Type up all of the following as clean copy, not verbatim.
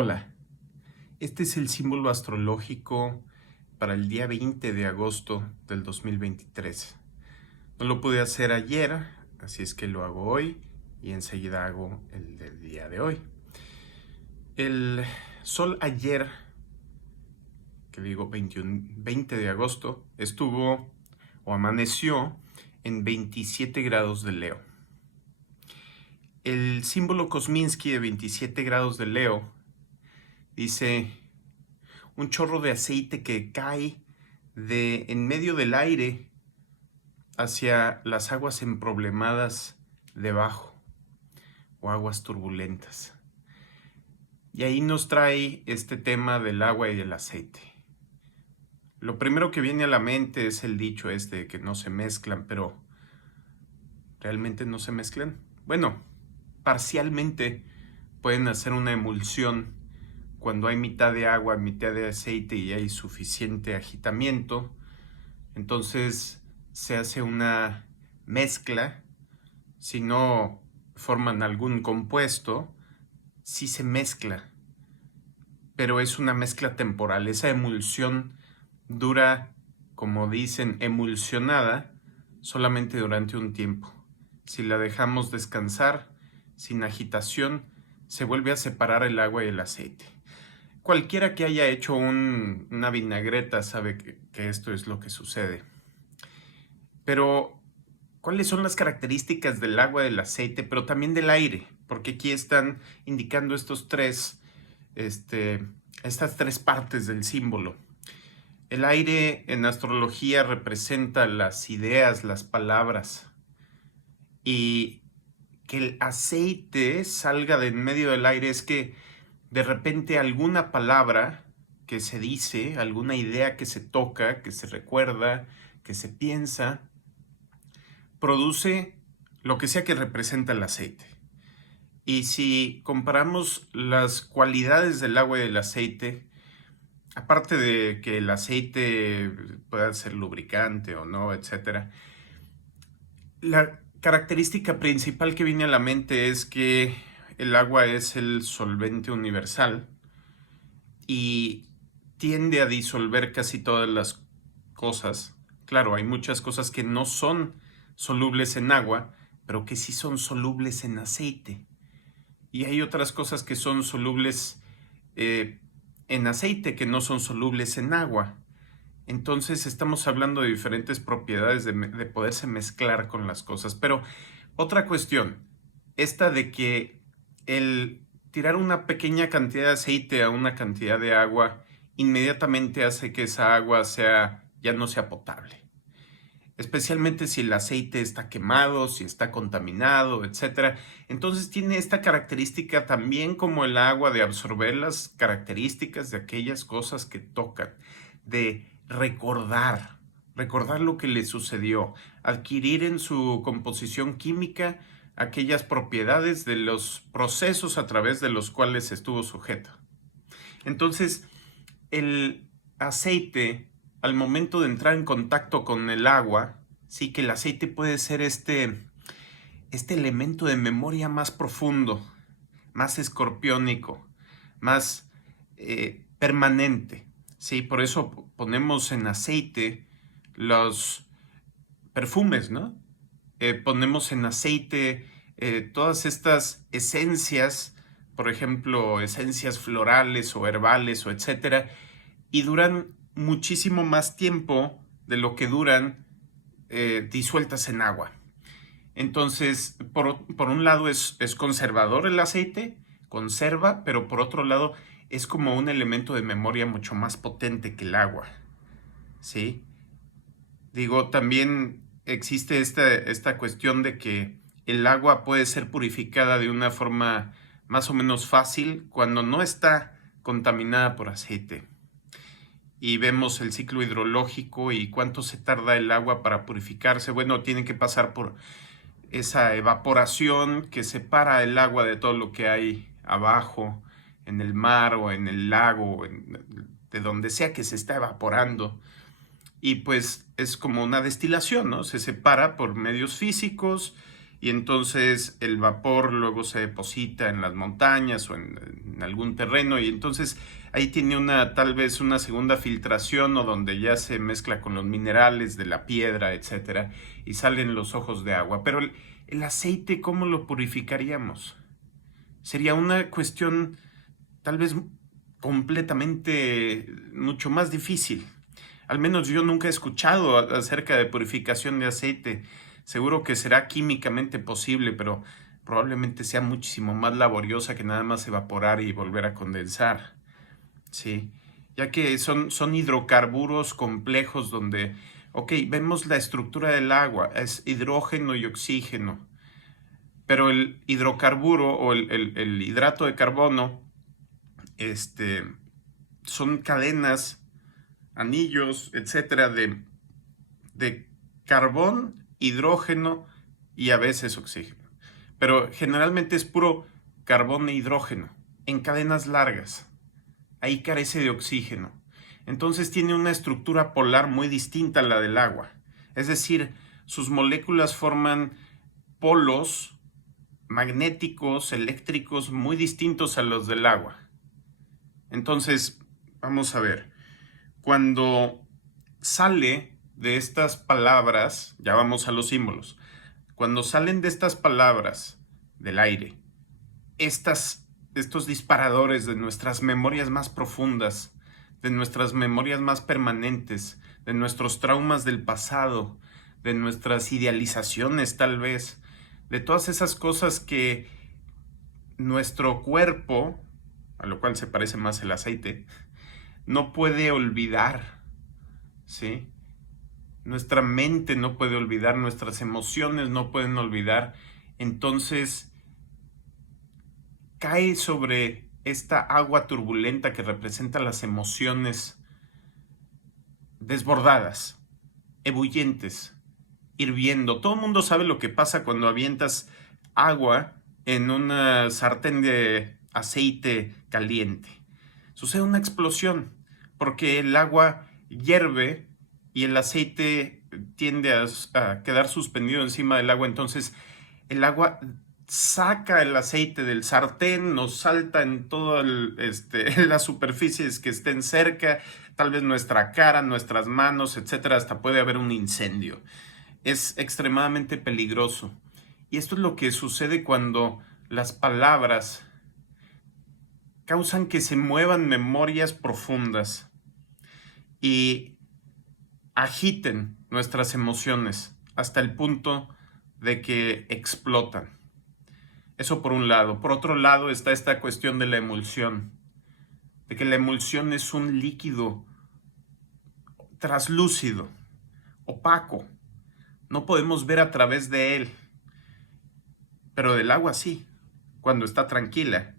Hola, este es el símbolo astrológico para el día 20 de agosto del 2023. No lo pude hacer ayer, así es que lo hago hoy y enseguida hago el del día de hoy. El sol ayer, que digo 20 de agosto, estuvo o amaneció en 27 grados de Leo. El símbolo Kosminski de 27 grados de Leo dice un chorro de aceite que cae de en medio del aire hacia las aguas emproblemadas debajo o aguas turbulentas. Y ahí nos trae este tema del agua y del aceite. Lo primero que viene a la mente es el dicho este que no se mezclan, pero ¿realmente no se mezclan? Bueno, parcialmente pueden hacer una emulsión cuando hay mitad de agua, mitad de aceite y hay suficiente agitamiento. Entonces se hace una mezcla. Si no forman algún compuesto, sí se mezcla, pero es una mezcla temporal. Esa emulsión dura, como dicen, emulsionada solamente durante un tiempo. Si la dejamos descansar sin agitación, se vuelve a separar el agua y el aceite. Cualquiera que haya hecho una vinagreta sabe que esto es lo que sucede. Pero, ¿cuáles son las características del agua, del aceite, pero también del aire? Porque aquí están indicando estas tres partes del símbolo. El aire en astrología representa las ideas, las palabras. Y que el aceite salga de en medio del aire es que de repente alguna palabra que se dice, alguna idea que se toca, que se recuerda, que se piensa, produce lo que sea que representa el aceite. Y si comparamos las cualidades del agua y del aceite, aparte de que el aceite pueda ser lubricante o no, etc., la característica principal que viene a la mente es que el agua es el solvente universal y tiende a disolver casi todas las cosas. Claro, hay muchas cosas que no son solubles en agua, pero que sí son solubles en aceite. Y hay otras cosas que son solubles en aceite, que no son solubles en agua. Entonces estamos hablando de diferentes propiedades de poderse mezclar con las cosas. Pero otra cuestión, esta de que el tirar una pequeña cantidad de aceite a una cantidad de agua inmediatamente hace que esa agua ya no sea potable. Especialmente si el aceite está quemado, si está contaminado, etc. Entonces tiene esta característica también como el agua de absorber las características de aquellas cosas que tocan, de recordar lo que le sucedió, adquirir en su composición química aquellas propiedades de los procesos a través de los cuales estuvo sujeto. Entonces, el aceite, al momento de entrar en contacto con el agua, sí que el aceite puede ser este elemento de memoria más profundo, más escorpiónico, más permanente. Sí, por eso ponemos en aceite los perfumes, ¿no? Ponemos en aceite todas estas esencias, por ejemplo, esencias florales o herbales o etcétera, y duran muchísimo más tiempo de lo que duran disueltas en agua. Entonces, por un lado es conservador el aceite, conserva, pero por otro lado es como un elemento de memoria mucho más potente que el agua, ¿sí? Digo, también existe esta cuestión de que el agua puede ser purificada de una forma más o menos fácil cuando no está contaminada por aceite. Y vemos el ciclo hidrológico y cuánto se tarda el agua para purificarse. Bueno, tiene que pasar por esa evaporación que separa el agua de todo lo que hay abajo, en el mar o en el lago, de donde sea que se está evaporando. Y pues es como una destilación, ¿no? Se separa por medios físicos y entonces el vapor luego se deposita en las montañas o en algún terreno, y entonces ahí tiene tal vez una segunda filtración, o donde ya se mezcla con los minerales de la piedra, etcétera, y salen los ojos de agua. Pero el aceite, ¿cómo lo purificaríamos? Sería una cuestión tal vez completamente mucho más difícil. Al menos yo nunca he escuchado acerca de purificación de aceite. Seguro que será químicamente posible, pero probablemente sea muchísimo más laboriosa que nada más evaporar y volver a condensar. Sí, ya que son hidrocarburos complejos donde, ok, vemos la estructura del agua, es hidrógeno y oxígeno, pero el hidrocarburo o el hidrato de carbono, este, son cadenas, anillos, etcétera, de carbón, hidrógeno y a veces oxígeno. Pero generalmente es puro carbón e hidrógeno en cadenas largas. Ahí carece de oxígeno. Entonces tiene una estructura polar muy distinta a la del agua. Es decir, sus moléculas forman polos magnéticos, eléctricos muy distintos a los del agua. Entonces, vamos a ver. Cuando sale de estas palabras, ya vamos a los símbolos, cuando salen de estas palabras del aire, estos disparadores de nuestras memorias más profundas, de nuestras memorias más permanentes, de nuestros traumas del pasado, de nuestras idealizaciones tal vez, de todas esas cosas que nuestro cuerpo, a lo cual se parece más el aceite, no puede olvidar, ¿sí? Nuestra mente no puede olvidar, nuestras emociones no pueden olvidar. Entonces cae sobre esta agua turbulenta que representa las emociones desbordadas, ebullientes, hirviendo. Todo el mundo sabe lo que pasa cuando avientas agua en una sartén de aceite caliente. Sucede una explosión porque el agua hierve y el aceite tiende a quedar suspendido encima del agua. Entonces el agua saca el aceite del sartén, nos salta en todas las superficies que estén cerca, tal vez nuestra cara, nuestras manos, etcétera. Hasta puede haber un incendio. Es extremadamente peligroso. Y esto es lo que sucede cuando las palabras causan que se muevan memorias profundas y agiten nuestras emociones hasta el punto de que explotan. Eso por un lado. Por otro lado está esta cuestión de la emulsión, de que la emulsión es un líquido traslúcido, opaco. No podemos ver a través de él, pero del agua sí, cuando está tranquila.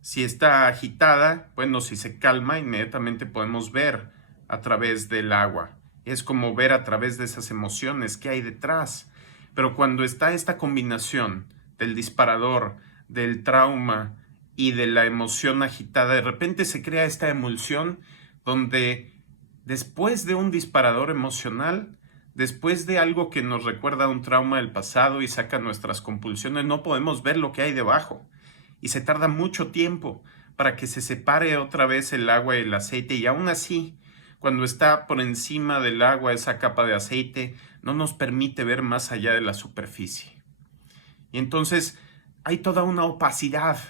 Si está agitada, bueno, si se calma, inmediatamente podemos ver a través del agua. Es como ver a través de esas emociones que hay detrás. Pero cuando está esta combinación del disparador, del trauma y de la emoción agitada, de repente se crea esta emulsión donde después de un disparador emocional, después de algo que nos recuerda a un trauma del pasado y saca nuestras compulsiones, no podemos ver lo que hay debajo. Y se tarda mucho tiempo para que se separe otra vez el agua y el aceite. Y aún así, cuando está por encima del agua esa capa de aceite, no nos permite ver más allá de la superficie. Y entonces hay toda una opacidad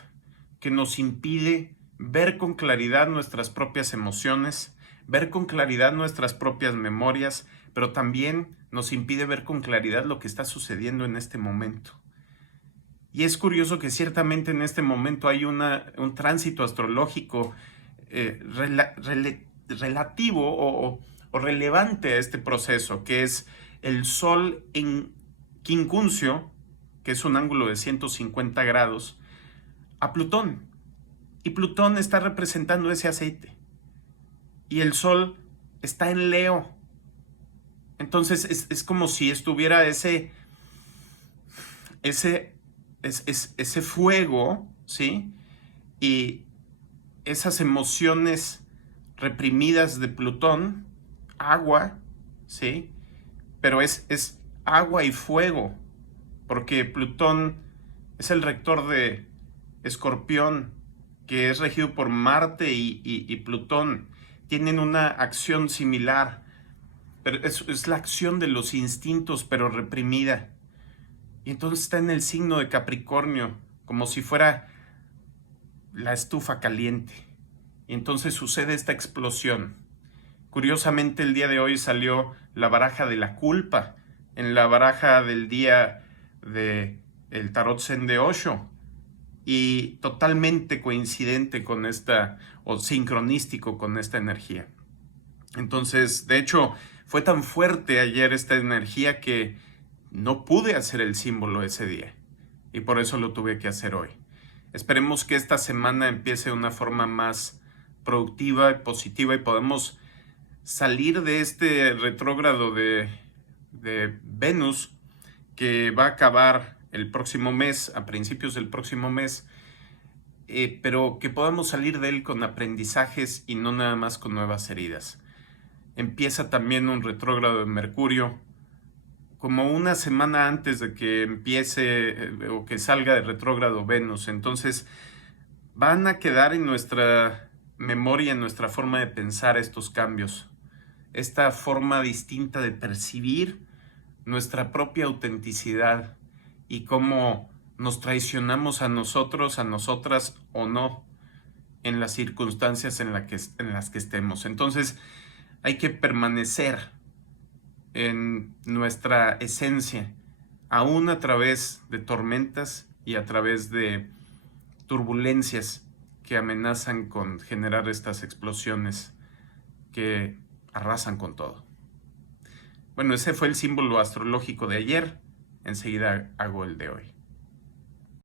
que nos impide ver con claridad nuestras propias emociones, ver con claridad nuestras propias memorias, pero también nos impide ver con claridad lo que está sucediendo en este momento. Y es curioso que ciertamente en este momento hay un tránsito astrológico relativo o relevante a este proceso, que es el Sol en quincuncio, que es un ángulo de 150 grados, a Plutón. Y Plutón está representando ese aceite. Y el Sol está en Leo. Entonces es como si estuviera ese fuego, ¿sí? Y esas emociones reprimidas de Plutón, agua, ¿sí? Pero es agua y fuego porque Plutón es el rector de Escorpión, que es regido por Marte y Plutón. Tienen una acción similar, pero es la acción de los instintos, pero reprimida. Y entonces está en el signo de Capricornio, como si fuera la estufa caliente. Y entonces sucede esta explosión. Curiosamente, el día de hoy salió la baraja de la culpa en la baraja del día de el Tarot Zen de Osho, y totalmente coincidente con esta, o sincronístico con esta energía. Entonces, de hecho, fue tan fuerte ayer esta energía que no pude hacer el símbolo ese día, y por eso lo tuve que hacer hoy. Esperemos que esta semana empiece de una forma más productiva y positiva y podemos salir de este retrógrado de Venus, que va a acabar el próximo mes, a principios del próximo mes, pero que podamos salir de él con aprendizajes y no nada más con nuevas heridas. Empieza también un retrógrado de Mercurio, como una semana antes de que empiece o que salga de retrógrado Venus. Entonces van a quedar en nuestra memoria, en nuestra forma de pensar estos cambios, esta forma distinta de percibir nuestra propia autenticidad y cómo nos traicionamos a nosotros, a nosotras o no, en las circunstancias en las que estemos. Entonces hay que permanecer en nuestra esencia, aún a través de tormentas y a través de turbulencias que amenazan con generar estas explosiones que arrasan con todo. Bueno, ese fue el símbolo astrológico de ayer. Enseguida hago el de hoy.